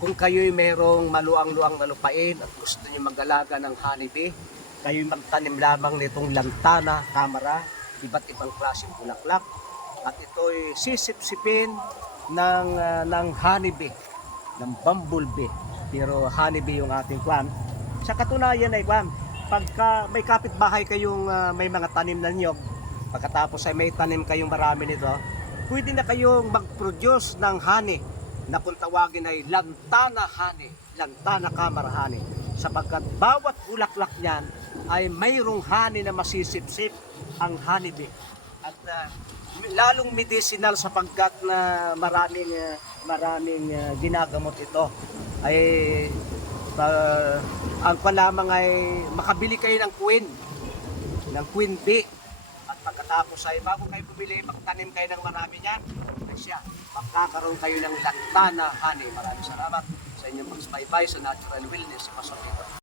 kung kayo'y merong maluang-luang na lupain at gusto niyo mag-alaga ng honeybee, kayo'y magtanim lamang nitong lantana, kamara, iba't ibang klaseng bulaklak. At ito'y sisip-sipin ng, ah, ng honeybee, ng bumblebee. Pero honeybee yung ating kwan. Sa katunayan ay kwan, pagka may kapitbahay kayong ah, may mga tanim na niyog, pagkatapos ay may tanim kayong marami nito, pwede na kayong mag-produce ng honey na kung tawagin ay lantana honey, lantana camera honey. Sapagkat bawat bulaklak niyan ay mayroong honey na masisipsip ang honeybee. At ah, lalong medicinal sapagkat na maraming ah, maraming ah, ginagamot ito ay pa- ang pa lamang ay makabili kayo ng queen ng queen bee at pagkatapos ay bago kayo bumili magtanim kayo ng marami niyan. Ay siya magkakaroon kayo ng lantana honey. Maraming salamat sa inyong pagsubaybay sa natural wellness sa Pasok